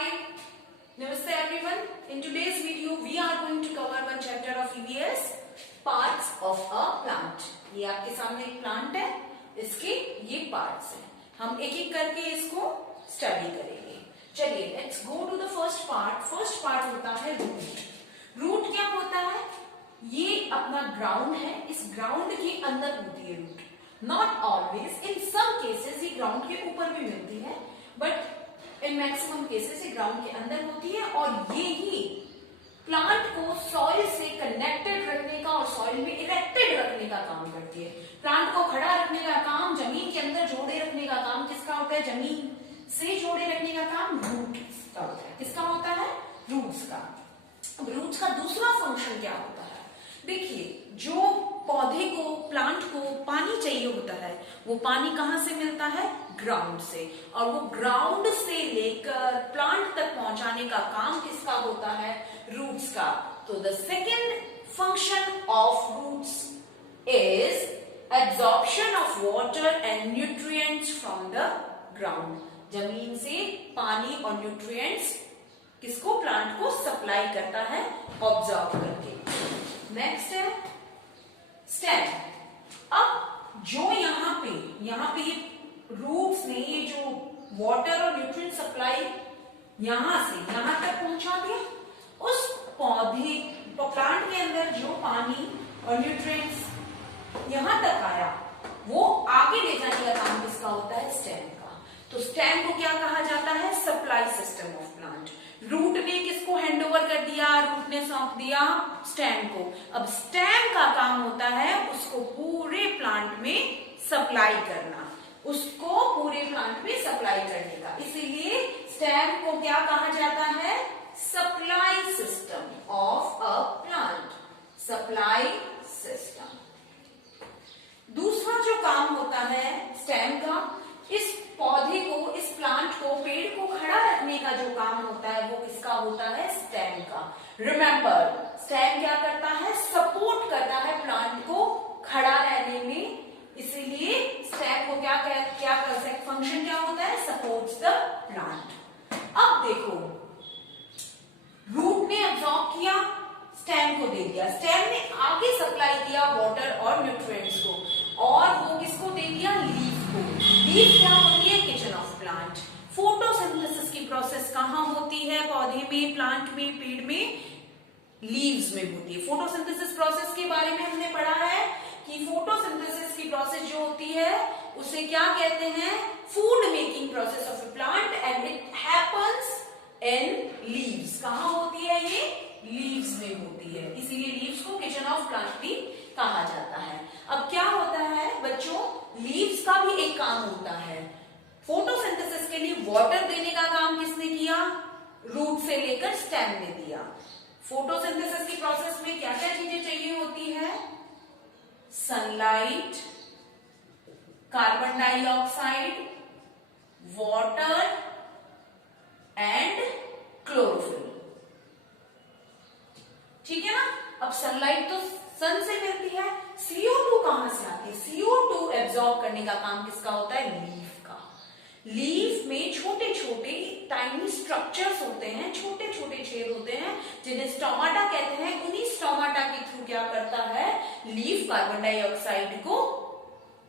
Hi, Namaste everyone. In today's video, we are going to cover one chapter of EVS, parts of a plant. ये आपके सामने एक plant है, इसके ये पार्ट्स हैं. हम एक एक करके इसको स्टडी करेंगे. चलिए, let's go to the first part. First part होता है रूट. रूट क्या होता है? ये अपना ग्राउंड है. इस ग्राउंड के अंदर होती है root. Not always, in some cases ये ग्राउंड के ऊपर भी मिलती है, बट इन मैक्सिमम केसेस ये ग्राउंड के अंदर होती है. और ये ही प्लांट को सॉइल से कनेक्टेड रखने का और सॉइल में इरेक्टेड रखने का काम करती है. प्लांट को खड़ा रखने का काम, जमीन के अंदर जोड़े रखने का काम किसका होता है? जमीन से जोड़े रखने का काम रूट का होता है. किसका होता है? रूट्स का. अब रूट्स का दूसरा फंक्शन क्या होता है? देखिए, जो पौधे को, प्लांट को पानी चाहिए होता है, वो पानी कहां से मिलता है? ग्राउंड से. और वो ग्राउंड से लेकर प्लांट तक पहुंचाने का काम किसका होता है? रूट्स का. तो the second function of roots is absorption of water and nutrients from the ground. जमीन से पानी और न्यूट्रिएंट्स किसको? प्लांट को सप्लाई करता है ऑब्जॉर्व करके. नेक्स्ट है स्टेम. अब जो यहाँ पे ये रूट्स ने ये जो वाटर और न्यूट्रिएंट सप्लाई यहां से यहां तक पहुंचा दिया, उस पौधे प्लांट के अंदर जो पानी और न्यूट्रिएंट्स यहां तक आया, वो आगे ले जाने का काम किसका होता है? स्टेम का. तो स्टेम को क्या कहा जाता है? Supply system of plant. Root ने किसको हैंड ओवर कर दिया? रूट ने सौंप दिया स्टेम को. अब स्टेम का काम होता है उसको पूरे प्लांट में सप्लाई करना, उसको पूरे प्लांट में सप्लाई करने का. इसीलिए स्टेम को क्या कहा जाता है? Supply system of a plant. Supply system. दूसरा जो काम होता है स्टेम का, इस पौधे को, इस प्लांट को, पेड़ को खड़ा रखने का जो काम होता है वो किसका होता है? स्टेम का. रिमेंबर, स्टेम क्या करता है? सपोर्ट करता है प्लांट को खड़ा रहने में. इसीलिए स्टेम को क्या फंक्शन क्या होता है? Supports the plant. अब देखो, रूट ने अब्सॉर्ब किया, स्टेम को दे दिया, स्टेम ने आगे सप्लाई किया वाटर और न्यूट्रिएंट्स को, और वो किसको दे दिया? लीफ को. लीफ क्या होती है? Kitchen of plant. फोटोसिंथेसिस की प्रोसेस कहां होती है? पौधे में, प्लांट में, पेड़ में? लीव्स में होती है. फोटोसिंथेसिस प्रोसेस के बारे में हमने पढ़ा है कि फोटोसिंथेसिस की प्रोसेस जो होती है उसे क्या कहते हैं? Food making process of a plant, and it happens in leaves. कहां होती है ये? लीव्स में होती है. इसीलिए लीव्स को किचन ऑफ प्लांट भी कहा जाता है. अब क्या होता है बच्चों? लीव्स का भी एक काम होता है. फोटोसिंथेसिस के लिए वाटर देने का काम किसने किया? रूट से लेकर स्टेम ने दिया. फोटोसिंथेसिस की प्रोसेस में क्या क्या चीजें चाहिए होती है? Sunlight, carbon dioxide, water and chlorophyll. ठीक है ना? अब सनलाइट तो सन से मिलती है. CO2 कहां से आती है? CO2 एब्जॉर्ब करने का काम किसका होता है? लीफ का. लीफ में छोटे छोटे टाइनी स्ट्रक्चर्स होते हैं, छोटे छोटे छेद होते हैं जिन्हें स्टोमाटा कहते हैं. उन्हीं स्टोमाटा के थ्रू क्या करता है? लीफ कार्बन डाइऑक्साइड को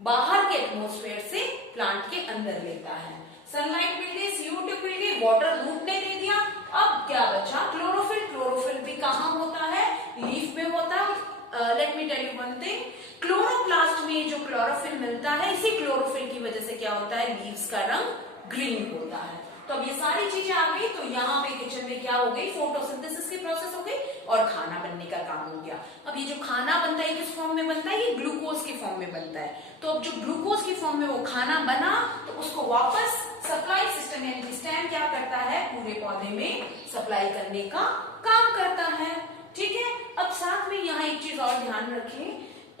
बाहर के एटमॉस्फेयर से प्लांट के अंदर लेता है. सनलाइट मिल गई, CO2 मिल गई, वाटर रूट ने दे दिया. अब क्या बचा? क्लोरोफिल. क्लोरोफिल भी कहां होता है? लीफ में होता है. Let me tell you one thing, chloroplast में जो क्लोरोफिल मिलता है, इसी क्लोरोफिल की वजह से क्या होता है? लीव्स का रंग ग्रीन होता है. तो अब ये सारी चीजें आ गई. तो यहाँ पे किचन में क्या हो गई? फोटोसिंथेसिस की प्रोसेस हो गई और खाना बनने का काम हो गया. अब ये जो खाना बनता है किस फॉर्म में बनता है? ये ग्लूकोज के फॉर्म में बनता है. तो अब जो ग्लूकोज की फॉर्म में वो खाना बना, तो उसको वापस सप्लाई सिस्टम यानी स्टेम क्या करता है? पूरे पौधे में सप्लाई करने का काम करता है. ठीक है. अब साथ में यहाँ एक चीज और ध्यान रखें,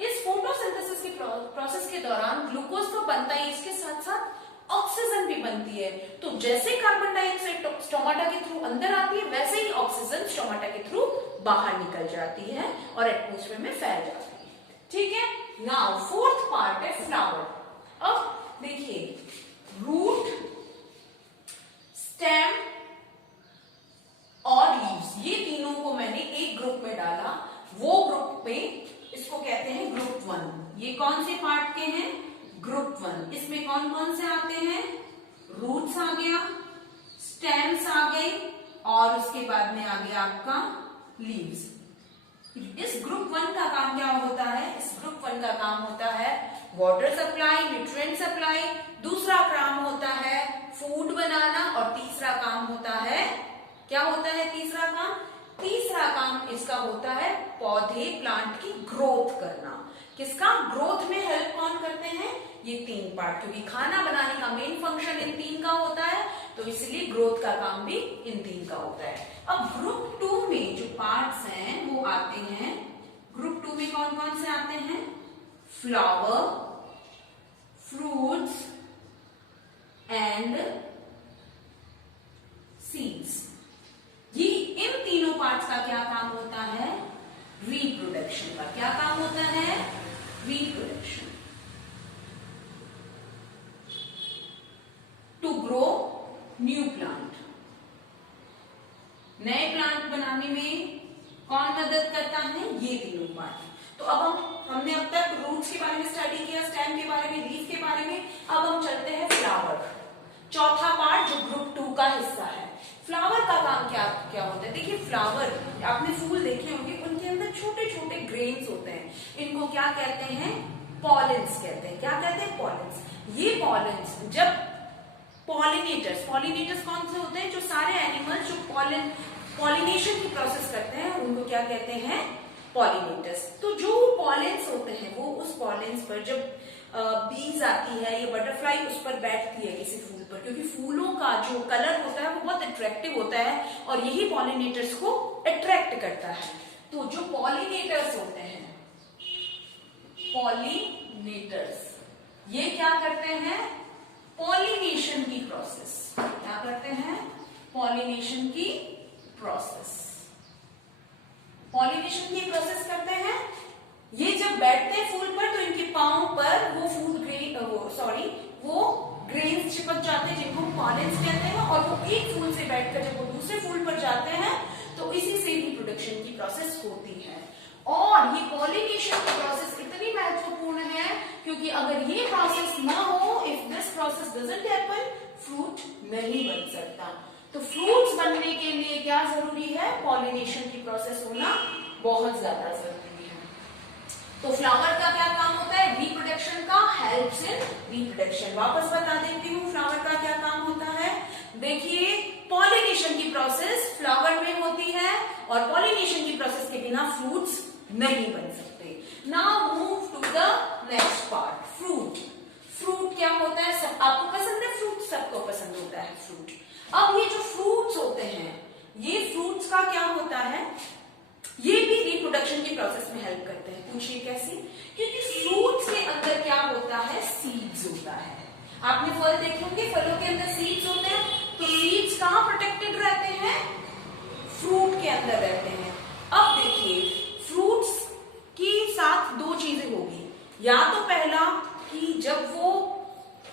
इस फोटोसिंथेसिस की प्रोसेस के दौरान ग्लूकोज तो बनता है, इसके साथ साथ ऑक्सीजन भी बनती है. तो जैसे कार्बन डाइऑक्साइड स्टोमाटा के थ्रू अंदर आती है, वैसे ही ऑक्सीजन स्टोमाटा के थ्रू बाहर निकल जाती है और एटमॉस्फेयर में फैल जाती है. ठीक है. नाउ फोर्थ पार्ट है फ्लावर. अब देखिए, रूट, स्टेम कौन कौन से आते हैं? रूट्स आ गया, स्टेम्स आ गए और उसके बाद में आ गया आपका लीव्स। इस ग्रुप 1 का काम क्या होता है? इस ग्रुप 1 का काम होता है वाटर सप्लाई, न्यूट्रिएंट सप्लाई, दूसरा काम होता है फूड बनाना और तीसरा काम होता है, क्या होता है तीसरा काम? तीसरा काम इसका होता है पौधे प्लांट की ग्रोथ करना। किसका ग्रोथ में हेल्प कौन करते हैं? ये 3 पार्ट, क्योंकि खाना बनाने का मेन फंक्शन इन 3 का होता है, तो इसलिए ग्रोथ का काम भी इन 3 का होता है। अब ग्रुप 2 में जो पार्ट्स हैं वो आते हैं, ग्रुप 2 में कौन कौन से आते हैं? Flower, fruits and seeds. ये इन तीनों पार्ट्स का क्या काम होता है? रिप्रोडक्शन का। क्या काम होता है? Reproduction. To grow new plant, नए प्लांट बनाने में कौन मदद करता है? ये तीनों पार्ट। तो अब हमने अब तक रूट्स के बारे में स्टडी किया, स्टेम के बारे में, लीफ के बारे में। अब हम चलते हैं फ्लावर, चौथा पार्ट जो ग्रुप 2 का हिस्सा है। फ्लावर का काम क्या क्या होता है? देखिए फ्लावर, आपने फूल देखे होंगे, उनके अंदर छोटे छोटे ग्रेन्स होते हैं, इनको क्या कहते हैं? पॉलेंस कहते हैं। क्या कहते हैं? पॉलेंस। ये पॉलेंस जब पॉलिनेटर्स कौन से होते हैं? जो सारे एनिमल्स जो पॉलिनेशन की प्रोसेस करते हैं उनको क्या कहते हैं? पॉलिनेटर्स। तो जो पॉलेंस होते हैं वो उस पॉलेंस पर जब बीज आती है या बटरफ्लाई उस पर बैठती है किसी फूल पर, क्योंकि फूलों का जो कलर होता है वो बहुत अट्रैक्टिव होता है और यही पॉलिनेटर्स को अट्रैक्ट करता है। तो जो पॉलिनेटर्स होते हैं, पॉलिनेटर्स, ये क्या करते हैं? पॉलिनेशन की प्रोसेस। क्या करते हैं? पॉलिनेशन की प्रोसेस। पॉलिनेशन की प्रोसेस करते हैं। ये जब बैठते हैं फूल पर तो इनके पांव पर वो ग्रेन्स चिपक जाते हैं जिनको पॉलेंस कहते हैं, और वो एक फूल से बैठकर जब वो दूसरे फूल पर जाते हैं तो इसी से रिप्रोडक्शन की प्रोसेस होती है। और ये पॉलिनेशन की प्रोसेस इतनी महत्वपूर्ण है क्योंकि अगर ये प्रोसेस ना हो, if this process doesn't happen, fruit नहीं बन सकता। तो फ्रूट्स बनने के लिए क्या जरूरी है? पॉलिनेशन की प्रोसेस होना बहुत ज्यादा जरूरी है। तो फ्लावर का क्या काम होता है? रिप्रोडक्शन का, हेल्प्स इन रिप्रोडक्शन। वापस बता देती हूँ फ्लावर का क्या काम होता है। देखिए पॉलिनेशन की प्रोसेस फ्लावर में होती है और पॉलिनेशन की प्रोसेस के बिना फ्रूट्स नहीं बन सकते। Now move to the next part, fruit. Fruit क्या होता है? सब आपको पसंद है फ्रूट? सबको पसंद होता है फ्रूट। अब ये जो फ्रूट्स होते हैं, ये फ्रूट्स का क्या होता है? ये भी रिप्रोडक्शन की प्रोसेस में हेल्प करते हैं। पूछिए कैसे? क्योंकि फ्रूट्स के अंदर क्या होता है? सीड्स होता है। आपने फल देखे होंगे, फलों के अंदर सीड्स होते हैं। तो सीड्स कहाँ प्रोटेक्टेड रहते हैं? फ्रूट के अंदर रहते हैं। अब देखिए फ्रूट्स की साथ दो चीजें होगी, या तो पहला कि जब वो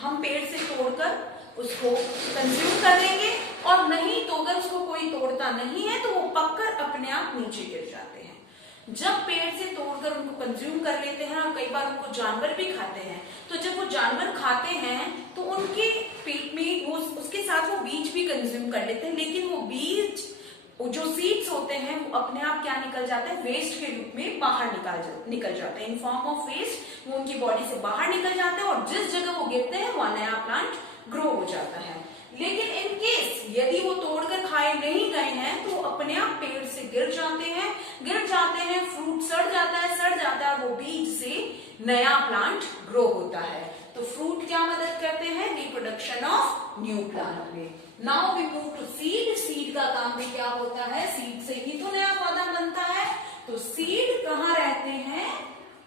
हम पेड़ से तोड़कर उसको कंज्यूम कर लेंगे, और नहीं तो अगर उसको कोई तोड़ता नहीं है तो वो पककर अपने आप नीचे गिर जाते हैं। जब पेड़ से तोड़कर उनको कंज्यूम कर लेते हैं, और कई बार उनको जानवर भी खाते हैं, तो जब वो जानवर खाते हैं तो उनके पेट में वो उसके साथ वो बीज भी कंज्यूम कर लेते हैं, लेकिन वो बीज जो सीड्स होते हैं वो अपने आप क्या निकल जाते हैं? वेस्ट के रूप में बाहर निकल जाते हैं। इन फॉर्म ऑफ वेस्ट वो उनकी बॉडी से बाहर निकल जाते हैं और जिस जगह वो गिरते हैं वहां नया प्लांट ग्रो हो जाता है। लेकिन इन केस यदि वो तोड़कर खाए नहीं गए हैं तो अपने आप पेड़ से गिर जाते हैं, फ्रूट सड़ जाता है और वो बीज से नया प्लांट ग्रो होता है। तो फ्रूट क्या मदद करते हैं? रिप्रोडक्शन ऑफ न्यू प्लांट में। Now we move to seed. Seed का काम भी क्या होता है? सीड से ही तो नया पौधा बनता है। तो सीड कहाँ रहते हैं?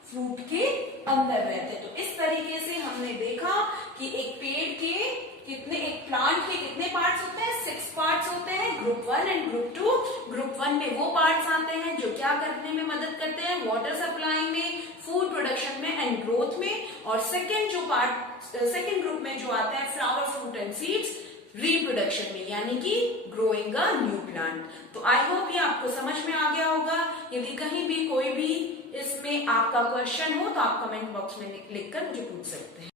फ्रूट के अंदर रहते हैं। तो इस तरीके से हमने देखा कि एक पेड़ के एक प्लांट के कितने पार्ट्स होते हैं? 6 पार्ट्स होते हैं, ग्रुप 1 एंड ग्रुप 2। ग्रुप 1 में वो पार्ट्स आते हैं जो क्या करने में मदद करते हैं? वाटर सप्लाई में, फूड प्रोडक्शन में एंड ग्रोथ में। और सेकेंड ग्रुप में जो आते हैं flower, fruit and seeds, reproduction में, यानी कि ग्रोइंग अ न्यू प्लांट। तो आई होप ये आपको समझ में आ गया होगा। यदि कहीं भी कोई भी इसमें आपका क्वेश्चन हो तो आप कमेंट बॉक्स में लिखकर मुझे पूछ सकते हैं।